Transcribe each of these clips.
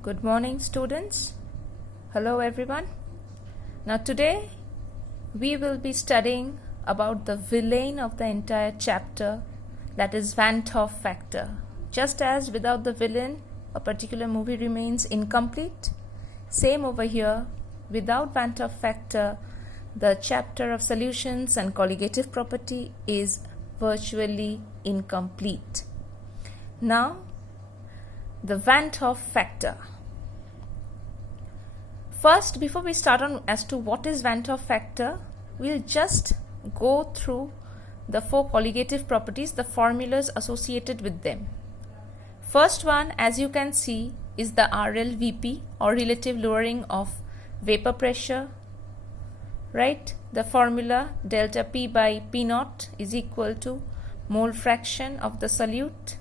Good morning, students. Hello, everyone. Now, today we will be studying about the villain of the entire chapter, that is Van 't Hoff factor. Just as without the villain, a particular movie remains incomplete, same over here, without Van 't Hoff factor, the chapter of solutions and colligative property is virtually incomplete. Now, the Van 't Hoff factor. First, before we start on as to what is Van 't Hoff factor, we'll just go through the four colligative properties, the formulas associated with them. First one, as you can see, is the RLVP, or relative lowering of vapor pressure, right? The formula delta P by P naught is equal to mole fraction of the solute.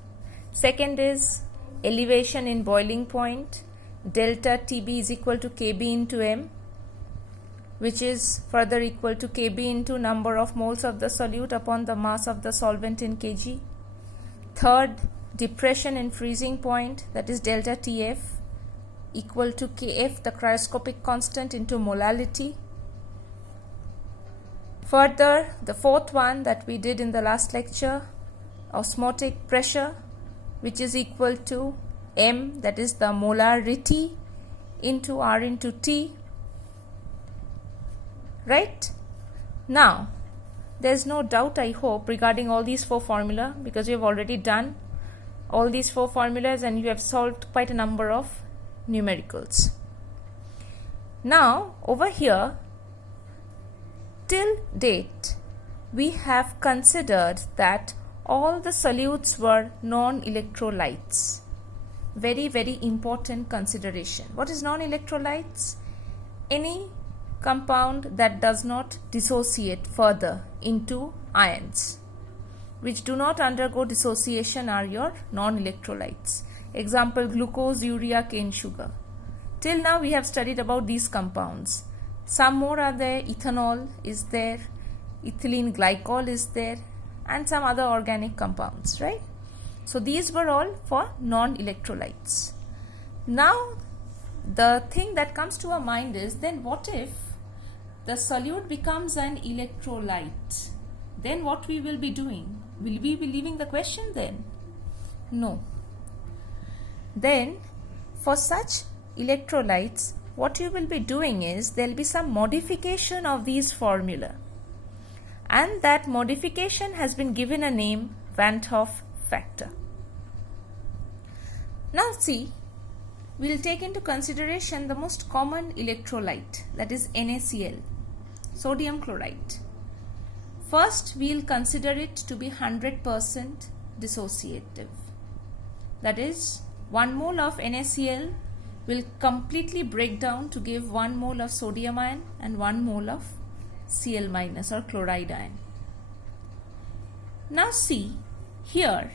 Second is elevation in boiling point, delta TB is equal to KB into M, which is further equal to KB into number of moles of the solute upon the mass of the solvent in kg. Third, depression in freezing point, that is delta TF equal to Kf, the cryoscopic constant, into molality. Further, the fourth one that we did in the last lecture, osmotic pressure, which is equal to M, that is the molarity, into R into T. Right? Now, there's no doubt, I hope, regarding all these four formula, because you have already done all these four formulas and you have solved quite a number of numericals. Now, over here, till date, we have considered that all the solutes were non-electrolytes. Very, very important consideration. What is non-electrolytes? Any compound that does not dissociate further into ions, which do not undergo dissociation, are your non-electrolytes. Example, glucose, urea, cane sugar. Till now we have studied about these compounds. Some more are there. Ethanol is there, ethylene glycol is there, and some other organic compounds, right? So these were all for non-electrolytes. Now the thing that comes to our mind is, then what if the solute becomes an electrolyte? Then what we will be doing? Will we be leaving the question then? No. Then for such electrolytes, what you will be doing is, there will be some modification of these formula, and that modification has been given a name, Van 't Hoff factor. Now see, we will take into consideration the most common electrolyte, that is NaCl, sodium chloride. First, we will consider it to be 100% dissociative. That is, 1 mole of NaCl will completely break down to give 1 mole of sodium ion and 1 mole of Cl minus or chloride ion. Now see, here,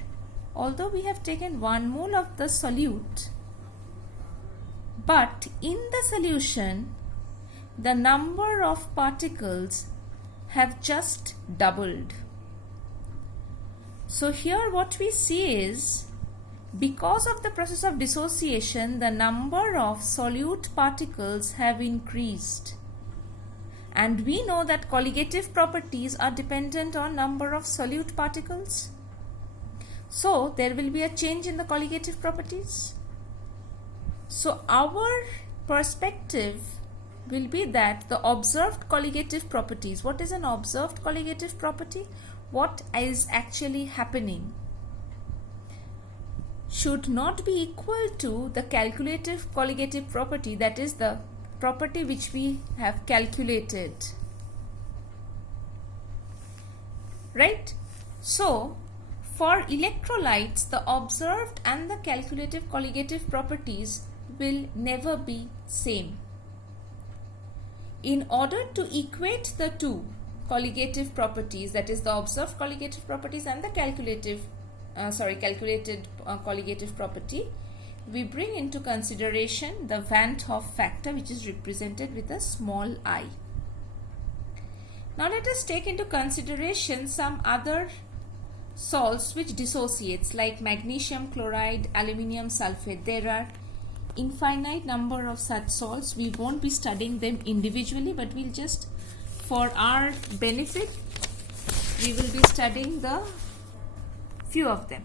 although we have taken 1 mole of the solute, but in the solution, the number of particles have just doubled. So here what we see is, because of the process of dissociation, the number of solute particles have increased. And we know that colligative properties are dependent on number of solute particles. So there will be a change in the colligative properties. So our perspective will be that the observed colligative properties, what is an observed colligative property? What is actually happening should not be equal to the calculative colligative property, that is the property which we have calculated. Right? So, for electrolytes, the observed and the calculative colligative properties will never be same. In order to equate the two colligative properties, that is the observed colligative properties and the calculated colligative property, we bring into consideration the Van 't Hoff factor, which is represented with a small I. Now let us take into consideration some other salts which dissociates, like magnesium chloride, aluminium sulfate. There are infinite number of such salts. We won't be studying them individually, but we'll just, for our benefit, we will be studying the few of them.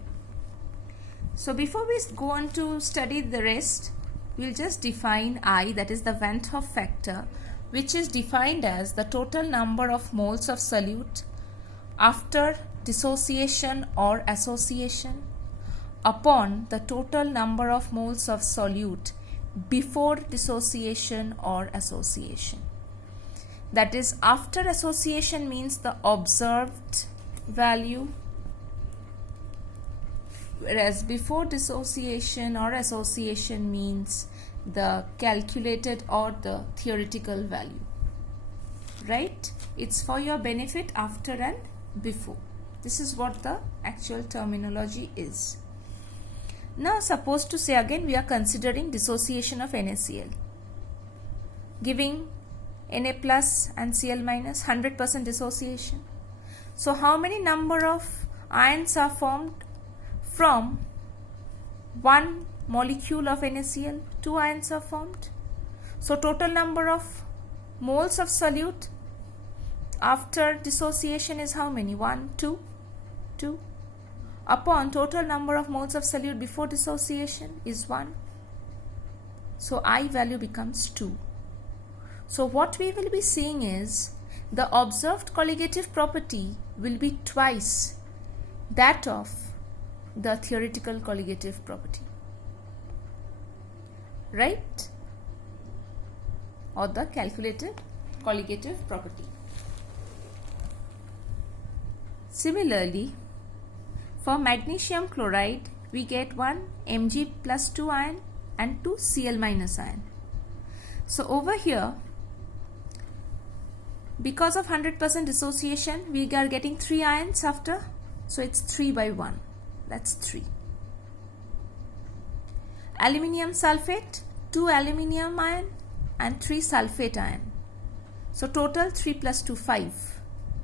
So before we go on to study the rest, we'll just define I, that is the Van 't Hoff factor, which is defined as the total number of moles of solute after dissociation or association upon the total number of moles of solute before dissociation or association. That is, after association means the observed value, whereas before dissociation or association means the calculated or the theoretical value. Right? It's for your benefit, after and before. This is what the actual terminology is. Now suppose to say again we are considering dissociation of NaCl, giving Na plus and Cl minus, 100% dissociation. So how many number of ions are formed from one molecule of NaCl? 2 ions are formed. So total number of moles of solute after dissociation is how many? 1, 2, 2. Upon total number of moles of solute before dissociation is 1. So I value becomes 2. So what we will be seeing is the observed colligative property will be twice that of the theoretical colligative property. Right? Or the calculated colligative property. Similarly, for magnesium chloride, we get one Mg plus 2 ion and 2 Cl minus ion. So over here, because of 100% dissociation, we are getting 3 ions after. So it's 3 by 1. That's 3. Aluminium sulfate, 2 aluminium ion and 3 sulfate ion. So total 3 plus 2, 5.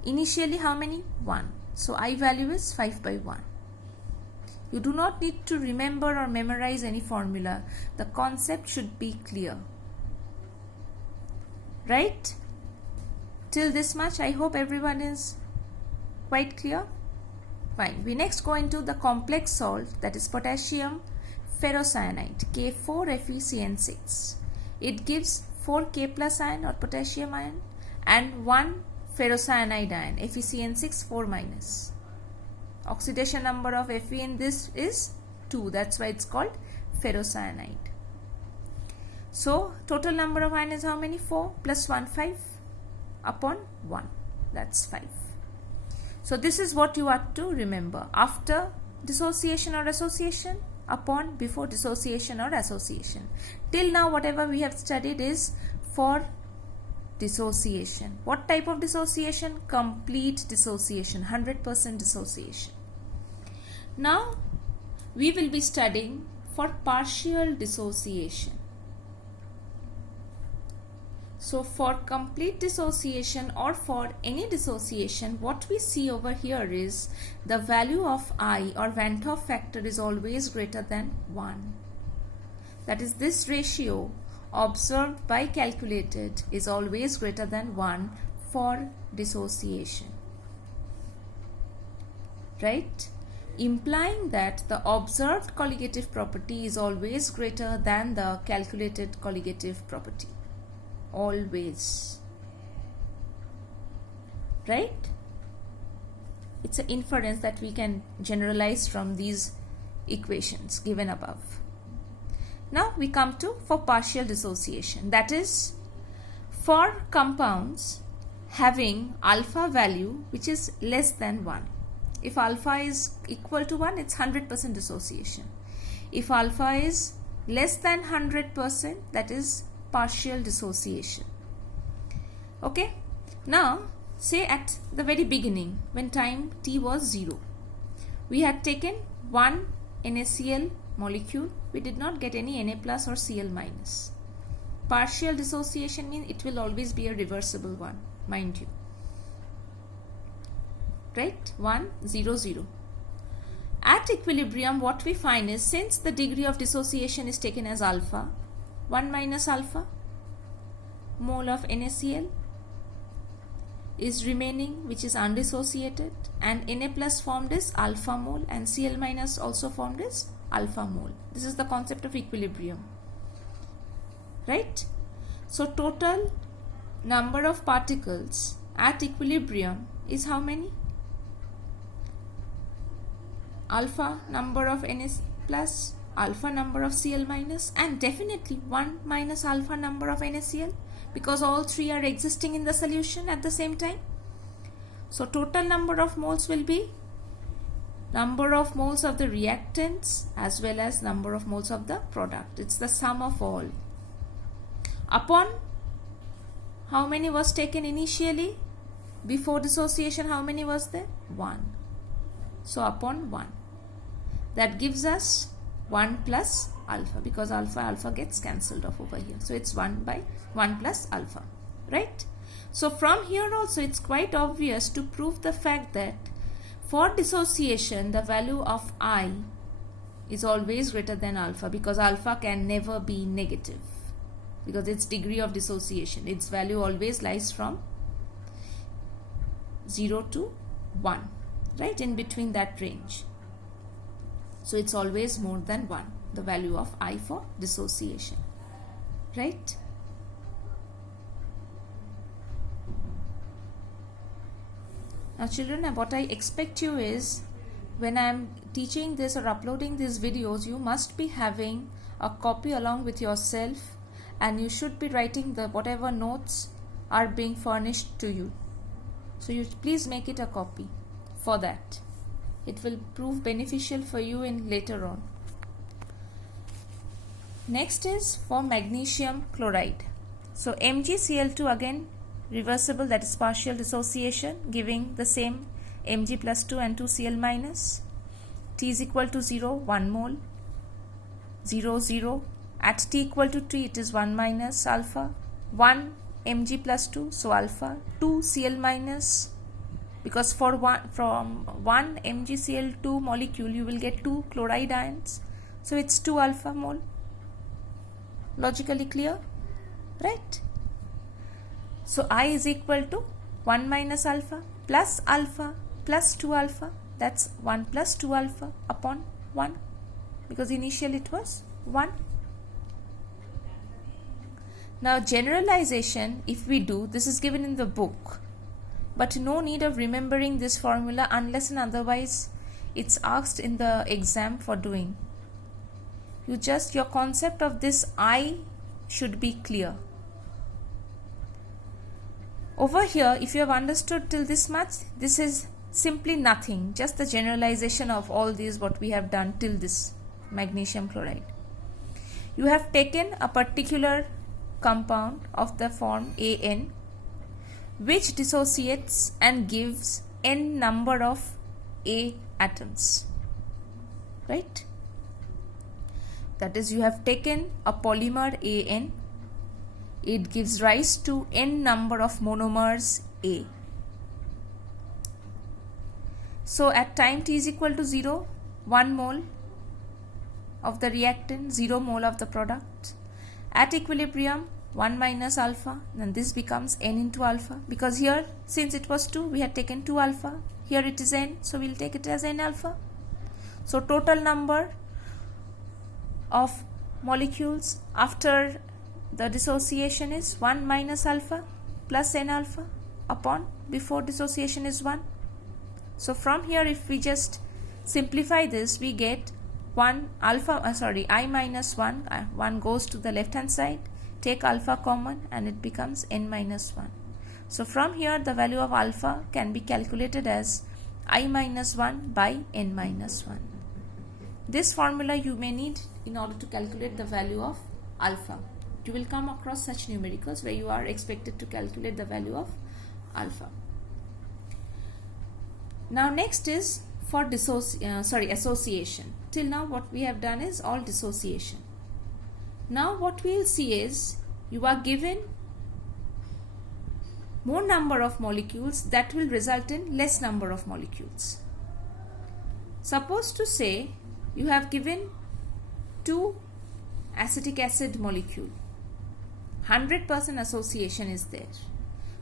Initially how many? 1. So I value is 5 by 1. You do not need to remember or memorize any formula. The concept should be clear. Right? Till this much, I hope everyone is quite clear. Fine. We next go into the complex salt, that is potassium ferrocyanide, K4FeCN6. It gives 4 K plus ion or potassium ion and 1 ferrocyanide ion, FeCN6 4 minus. Oxidation number of Fe in this is 2. That's why it's called ferrocyanide. So total number of ion is how many? 4 plus 1, 5 upon 1. That's 5. So this is what you are to remember. After dissociation or association upon before dissociation or association. Till now whatever we have studied is for dissociation. What type of dissociation? Complete dissociation, 100% dissociation. Now we will be studying for partial dissociation. So for complete dissociation or for any dissociation, what we see over here is the value of I or Van 't Hoff factor is always greater than 1. That is, this ratio observed by calculated is always greater than 1 for dissociation. Right? Implying that the observed colligative property is always greater than the calculated colligative property. Always. Right? It's an inference that we can generalize from these equations given above. Now we come to for partial dissociation, that is for compounds having alpha value which is less than 1. If alpha is equal to 1, it's 100% dissociation. If alpha is less than 100%, that is partial dissociation. Okay. Now say at the very beginning when time t was 0, we had taken one NaCl molecule. We did not get any Na plus or Cl minus. Partial dissociation means it will always be a reversible one, mind you. Right? 1, 0, 0. At equilibrium, what we find is, since the degree of dissociation is taken as alpha, 1 minus alpha mole of NaCl is remaining, which is undissociated, and Na plus formed is alpha mole and Cl minus also formed is alpha mole. This is the concept of equilibrium, right? So total number of particles at equilibrium is how many? Alpha number of Na plus, alpha number of Cl minus, and definitely 1 minus alpha number of NaCl, because all three are existing in the solution at the same time. So total number of moles will be number of moles of the reactants as well as number of moles of the product. It's the sum of all. Upon how many was taken initially? Before dissociation, how many was there? 1. So upon 1. That gives us 1 plus alpha, because alpha gets cancelled off over here. So it's 1 by 1 plus alpha, right? So from here also it's quite obvious to prove the fact that for dissociation the value of I is always greater than alpha, because alpha can never be negative, because its degree of dissociation, its value always lies from 0 to 1, right, in between that range. So it's always more than 1, the value of I for dissociation, right? Now children, what I expect you is, when I am teaching this or uploading these videos, you must be having a copy along with yourself, and you should be writing the whatever notes are being furnished to you. So you please make it a copy for that. It will prove beneficial for you in later on. Next is for magnesium chloride. So MgCl2, again reversible, that is partial dissociation, giving the same Mg plus 2 and 2 Cl minus. T is equal to 0, 1 mole, 0, 0. At T equal to 3, it is 1 minus alpha, 1 Mg plus 2, so alpha, 2 Cl minus, because from 1 MgCl2 molecule you will get 2 chloride ions, so it's 2 alpha mole. Logically clear, right? So I is equal to 1 minus alpha plus 2 alpha, that's 1 plus 2 alpha upon 1, because initially it was 1. Now generalization, if we do, this is given in the book, but no need of remembering this formula unless and otherwise it's asked in the exam for doing. Your concept of this I should be clear. Over here, if you have understood till this much, this is simply nothing, just the generalization of all these what we have done till this magnesium chloride. You have taken a particular compound of the form An, which dissociates and gives n number of A atoms, right? That is, you have taken a polymer An, it gives rise to n number of monomers A. So at time t is equal to 0, 1 mole of the reactant, 0 mole of the product. At equilibrium, 1 minus alpha, and this becomes n into alpha, because here since it was 2 we had taken 2 alpha, here it is n, so we will take it as n alpha. So total number of molecules after the dissociation is 1 minus alpha plus n alpha upon before dissociation is 1. So from here, if we just simplify this, we get I minus 1, 1 goes to the left hand side, take alpha common and it becomes n minus 1. So from here the value of alpha can be calculated as I minus 1 by n minus 1. This formula you may need in order to calculate the value of alpha. You will come across such numericals where you are expected to calculate the value of alpha. Now next is for association. Till now what we have done is all dissociation. Now what we will see is, you are given more number of molecules, that will result in less number of molecules. Suppose to say you have given 2 acetic acid molecule. 100% association is there.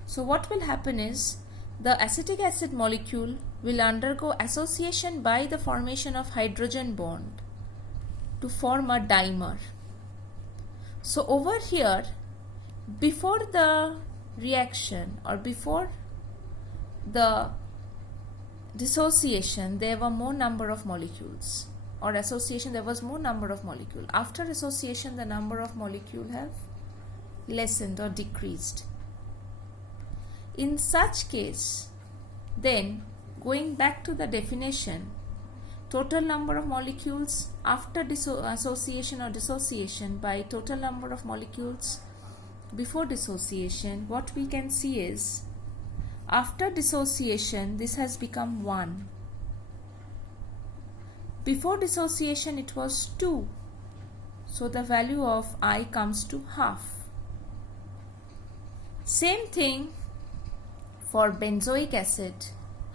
So what will happen is the acetic acid molecule will undergo association by the formation of hydrogen bond to form a dimer. So over here, before the reaction or before the dissociation, there were more number of molecules, or association there was more number of molecule. After association, the number of molecule have lessened or decreased. In such case, then going back to the definition, total number of molecules after association or dissociation by total number of molecules before dissociation, what we can see is after dissociation this has become 1. Before dissociation it was 2. So the value of I comes to half. Same thing for benzoic acid.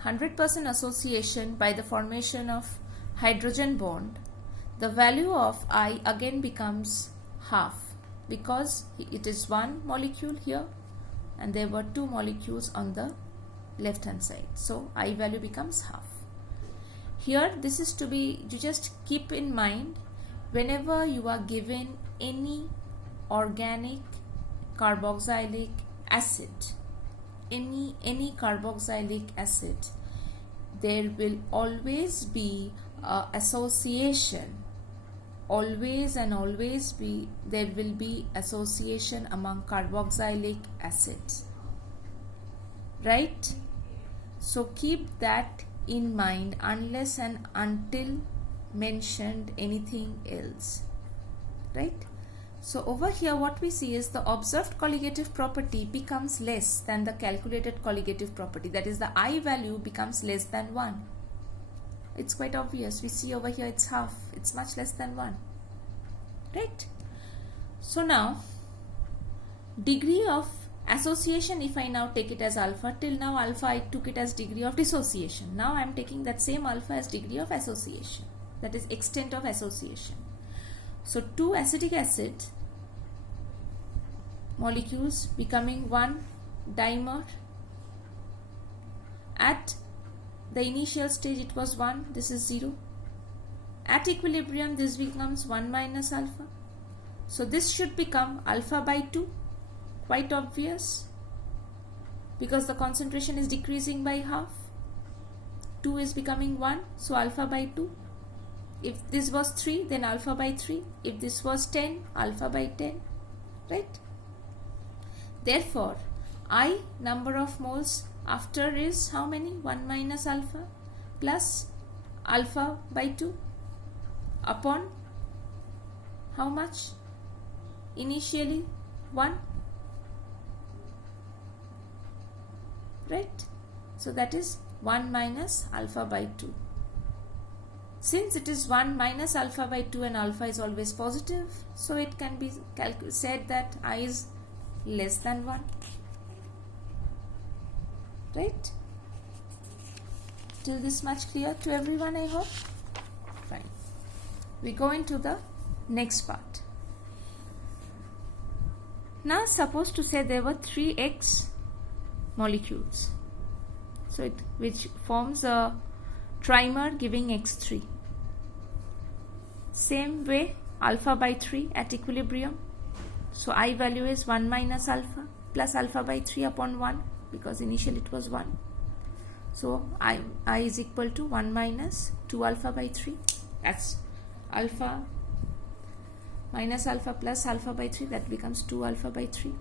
100% association by the formation of hydrogen bond. The value of I again becomes half because it is 1 molecule here and there were 2 molecules on the left hand side. So I value becomes half. Here this is to be, you just keep in mind whenever you are given any organic carboxylic acid, any carboxylic acid, there will always be association, always and always be, there will be association among carboxylic acids, right? So keep that in mind unless and until mentioned anything else, right? So over here what we see is the observed colligative property becomes less than the calculated colligative property, that is the I value becomes less than 1. It's quite obvious. We see over here it's half, it's much less than 1, right? So now degree of association, if I now take it as alpha, till now alpha I took it as degree of dissociation. Now I am taking that same alpha as degree of association, that is extent of association. So 2 acetic acid molecules becoming 1 dimer. At the initial stage it was 1, this is 0. At equilibrium this becomes 1 minus alpha. So this should become alpha by 2, quite obvious, because the concentration is decreasing by half. 2 is becoming 1, so alpha by 2. If this was 3, then alpha by 3. If this was 10, alpha by 10, right? Therefore, I number of moles after is how many? 1 minus alpha plus alpha by 2 upon how much? Initially 1, right? So that is 1 minus alpha by 2. Since it is 1 minus alpha by 2 and alpha is always positive, so it can be said that I is less than 1, right? Till this much clear to everyone, I hope? Fine. We go into the next part. Now suppose to say there were 3x molecules, so which forms a trimer giving x3. Same way, alpha by 3 at equilibrium. So I value is 1 minus alpha plus alpha by 3 upon 1, because initially it was 1. So I is equal to 1 minus 2 alpha by 3. That's alpha minus alpha plus alpha by 3, that becomes 2 alpha by 3.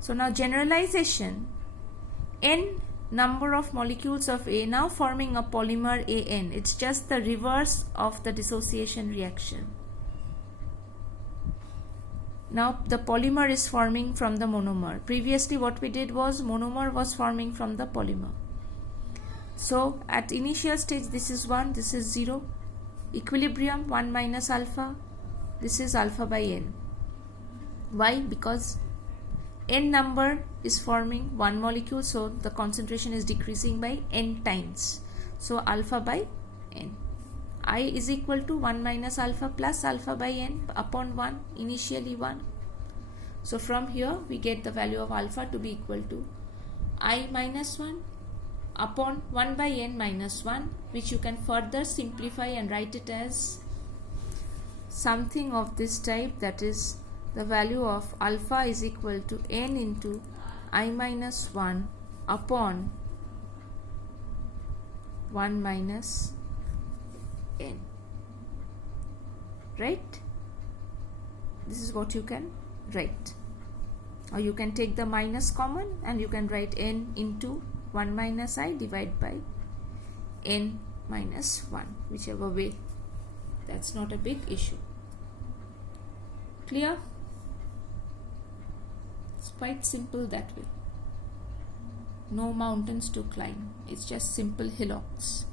So now generalization, n number of molecules of A now forming a polymer AN. It's just the reverse of the dissociation reaction. Now the polymer is forming from the monomer. Previously what we did was monomer was forming from the polymer. So at initial stage this is 1, this is 0. Equilibrium 1 minus alpha, this is alpha by n. Why? Because n number is forming 1 molecule, so the concentration is decreasing by n times. So alpha by n. I is equal to 1 minus alpha plus alpha by n upon 1, initially 1. So from here we get the value of alpha to be equal to I minus 1 upon 1 by n minus 1, which you can further simplify and write it as something of this type, that is the value of alpha is equal to n into I minus 1 upon 1 minus n, right? This is what you can write, or you can take the minus common and you can write n into 1 minus I divided by n minus 1, whichever way. That's not a big issue. Clear? It's quite simple that way. No mountains to climb. It's just simple hillocks.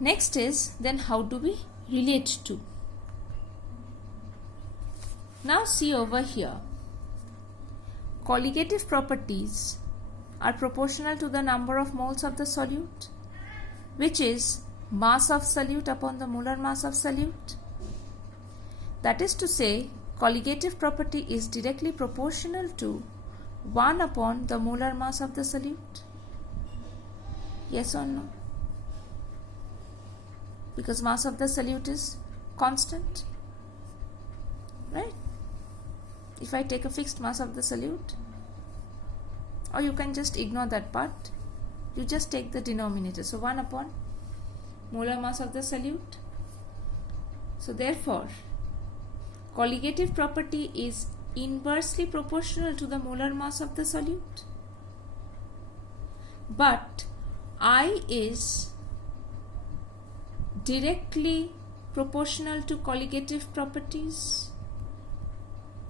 Next is, then how do we relate to? Now see over here. Colligative properties are proportional to the number of moles of the solute, which is mass of solute upon the molar mass of solute. That is to say, colligative property is directly proportional to 1 upon the molar mass of the solute. Yes or no? Because mass of the solute is constant, right? If I take a fixed mass of the solute, or you can just ignore that part, you just take the denominator. So 1 upon molar mass of the solute. So therefore, colligative property is inversely proportional to the molar mass of the solute. But I is directly proportional to colligative properties,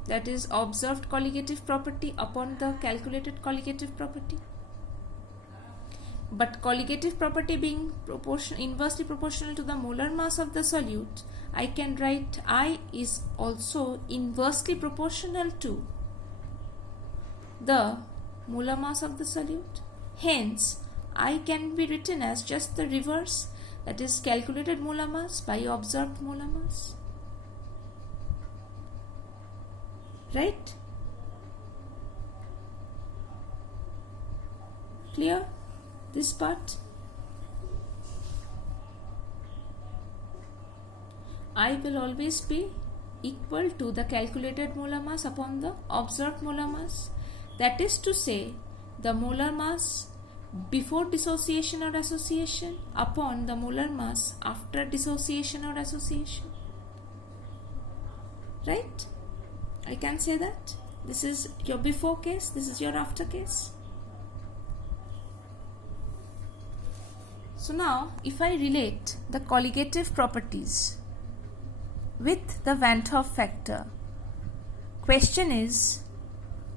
that is observed colligative property upon the calculated colligative property. But colligative property being inversely proportional to the molar mass of the solute, I can write I is also inversely proportional to the molar mass of the solute. Hence, I can be written as just the reverse, that is calculated molar mass by observed molar mass. Right? Clear? This part? I will always be equal to the calculated molar mass upon the observed molar mass. That is to say, the molar mass before dissociation or association upon the molar mass after dissociation or association. Right? I can say that. This is your before case, this is your after case. So now, if I relate the colligative properties with the Van 't Hoff factor, question is,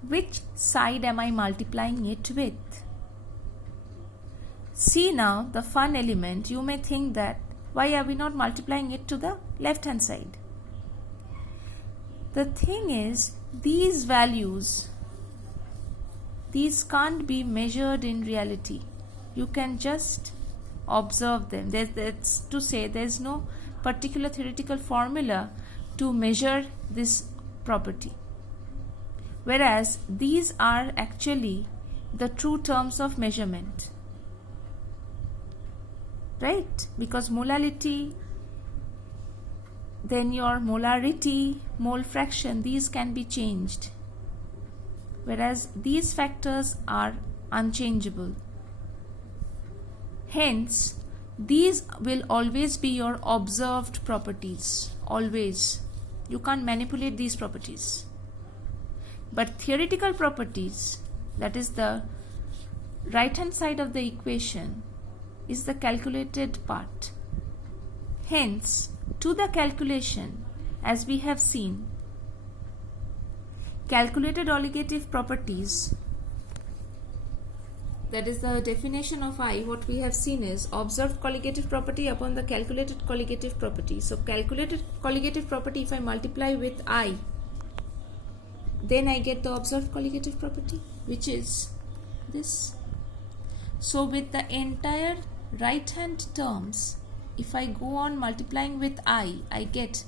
which side am I multiplying it with? See now the fun element. You may think that, why are we not multiplying it to the left hand side? The thing is, these values, these can't be measured in reality. You can just observe them. That's to say, there's no particular theoretical formula to measure this property. Whereas these are actually the true terms of measurement. Right? Because molality, then your molarity, mole fraction, these can be changed. Whereas these factors are unchangeable. Hence, these will always be your observed properties. Always. You can't manipulate these properties. But theoretical properties, that is the right hand side of the equation, is the calculated part. Hence, to the calculation, as we have seen, calculated colligative properties, that is the definition of I, what we have seen is observed colligative property upon the calculated colligative property. So calculated colligative property, if I multiply with I, then I get the observed colligative property, which is this. So with the entire right hand terms, if I go on multiplying with I get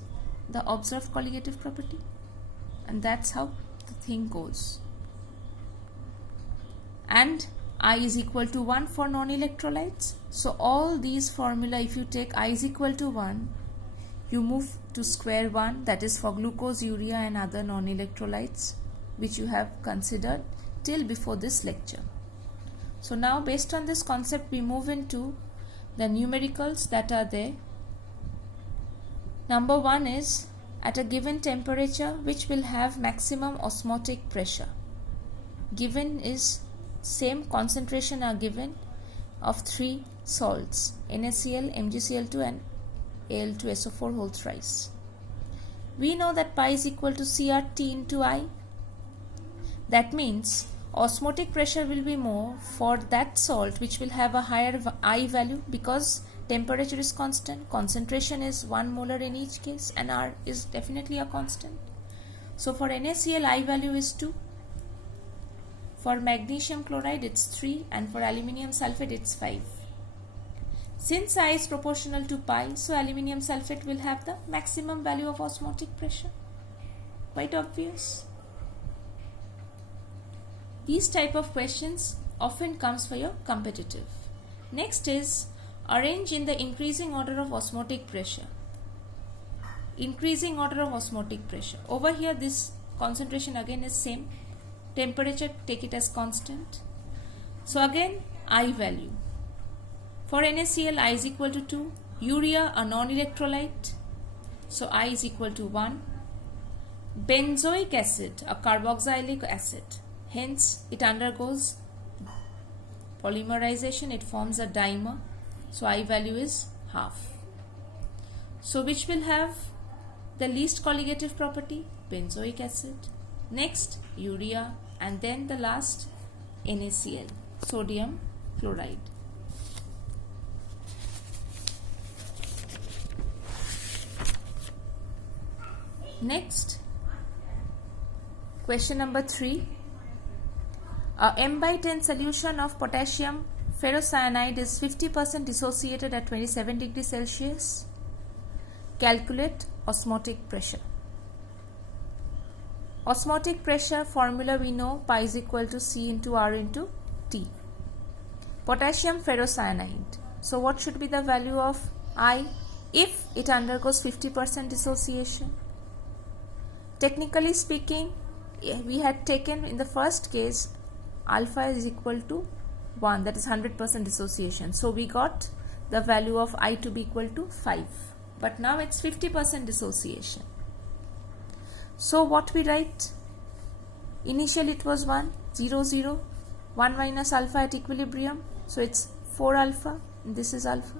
the observed colligative property, and that's how the thing goes. And I is equal to 1 for non-electrolytes. So all these formula, if you take I is equal to 1, you move to square 1, that is for glucose, urea and other non-electrolytes which you have considered till before this lecture. So now based on this concept we move into the numericals that are there. Number 1 is at a given temperature which will have maximum osmotic pressure. Given is same concentration are given of 3 salts, NaCl, MgCl2 and Al2SO4 whole thrice. We know that pi is equal to CRT into I. That means osmotic pressure will be more for that salt which will have a higher I value because temperature is constant, concentration is 1 molar in each case, and R is definitely a constant. So for NaCl I value is 2. For magnesium chloride it's 3 and for aluminium sulfate it's 5. Since I is proportional to pi, so aluminium sulfate will have the maximum value of osmotic pressure. Quite obvious. These type of questions often comes for your competitive. Next is arrange in the increasing order of osmotic pressure. Increasing order of osmotic pressure. Over here this concentration again is same. Temperature take it as constant. So again I value. For NaCl I is equal to 2. Urea a non-electrolyte. So I is equal to 1. Benzoic acid a carboxylic acid. Hence it undergoes polymerization. It forms a dimer. So I value is half. So which will have the least colligative property? Benzoic acid. Next urea, and then the last NaCl, sodium chloride. Next, question number 3. A M/10 solution of potassium ferrocyanide is 50% dissociated at 27 degrees Celsius. Calculate osmotic pressure. Osmotic pressure formula we know, pi is equal to C into R into T. Potassium ferrocyanide. So what should be the value of I if it undergoes 50% dissociation? Technically speaking, we had taken in the first case alpha is equal to 1, that is 100% dissociation. So we got the value of I to be equal to 5. But now it's 50% dissociation. So what we write? Initially it was 1, 0, 0, 1 minus alpha at equilibrium. So it's 4 alpha, and this is alpha.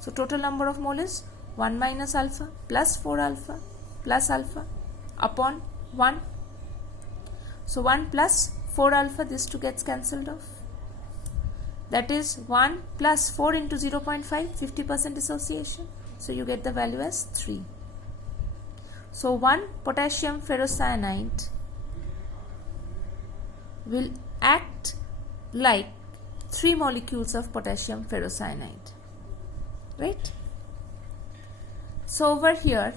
So total number of mole is 1 minus alpha plus 4 alpha plus alpha upon 1. So 1 plus 4 alpha, this 2 gets cancelled off. That is 1 plus 4 into 0.5, 50% dissociation. So you get the value as 3. So 1 potassium ferrocyanide will act like 3 molecules of potassium ferrocyanide. Right? So over here,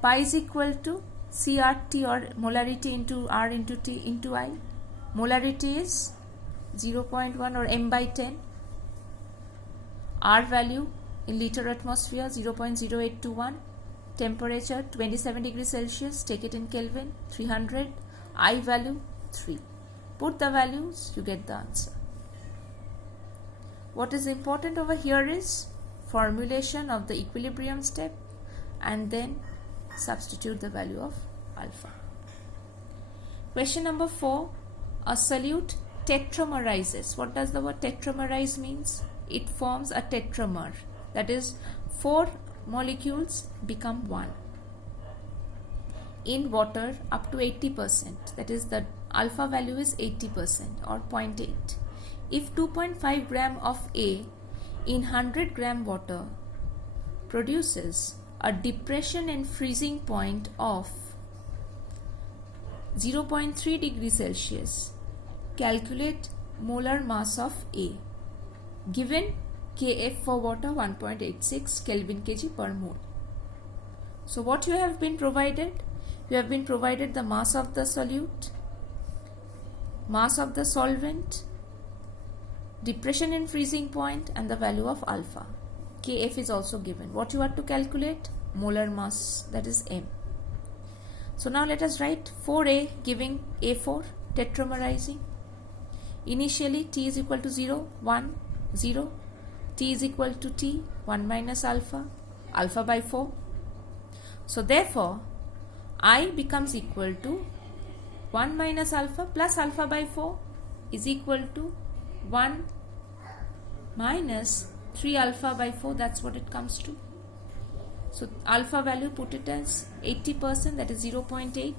pi is equal to CRT or molarity into R into T into I. Molarity is 0.1 or M/10. R value in liter atmosphere 0.0821. Temperature 27 degrees Celsius, take it in Kelvin, 300. I value 3. Put the values, you get the answer. What is important over here is formulation of the equilibrium step and then substitute the value of alpha. Question number 4. A solute tetramerizes. What does the word tetramerize means? It forms a tetramer. That is 4 molecules become 1. In water up to 80%. That is the alpha value is 80% or 0.8. If 2.5 gram of A in 100 gram water produces a depression and freezing point of 0.3 degrees Celsius, calculate molar mass of A. Given Kf for water 1.86 Kelvin kg per mole. So what you have been provided? You have been provided the mass of the solute, mass of the solvent, depression in freezing point, and the value of alpha. Kf is also given. What you have to calculate? Molar mass, that is M. So now let us write 4A giving A4 tetramerizing. Initially T is equal to 0, 1, 0. T is equal to T, 1 minus alpha, alpha by 4. So therefore, I becomes equal to 1 minus alpha plus alpha by 4 is equal to 1 minus 3 alpha by 4. That's what it comes to. So alpha value, put it as 80%, that is 0.8.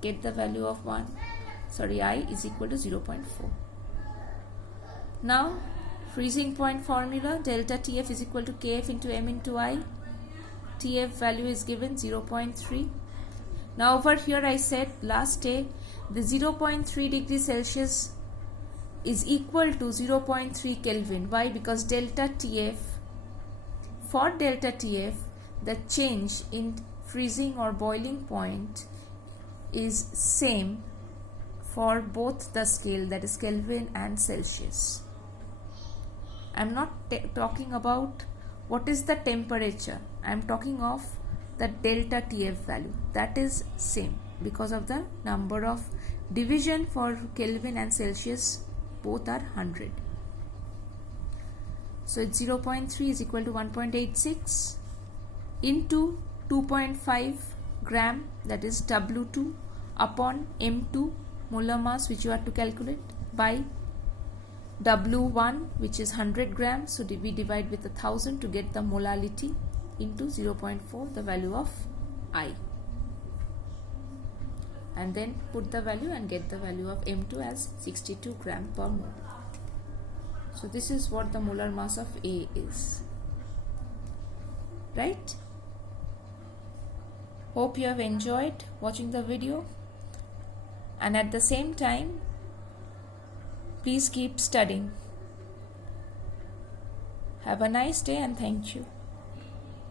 Get the value of I is equal to 0.4. Now freezing point formula, delta TF is equal to Kf into M into I. TF value is given 0.3. Now over here I said last day the 0.3 degrees Celsius is equal to 0.3 Kelvin. Why? Because delta TF, for delta TF, the change in freezing or boiling point is same for both the scale, that is Kelvin and Celsius. I am not talking about what is the temperature. I am talking of the delta TF value. That is same because of the number of division for Kelvin and Celsius, both are 100. So it's 0.3 is equal to 1.86 into 2.5 gram, that is W2 upon M2 molar mass, which you have to calculate, by W1, which is 100 grams. So we divide with 1000 to get the molality, into 0.4, the value of I, and then put the value and get the value of M2 as 62 gram per mole. So this is what the molar mass of A is, right? Hope you have enjoyed watching the video, and at the same time please keep studying. Have a nice day and thank you.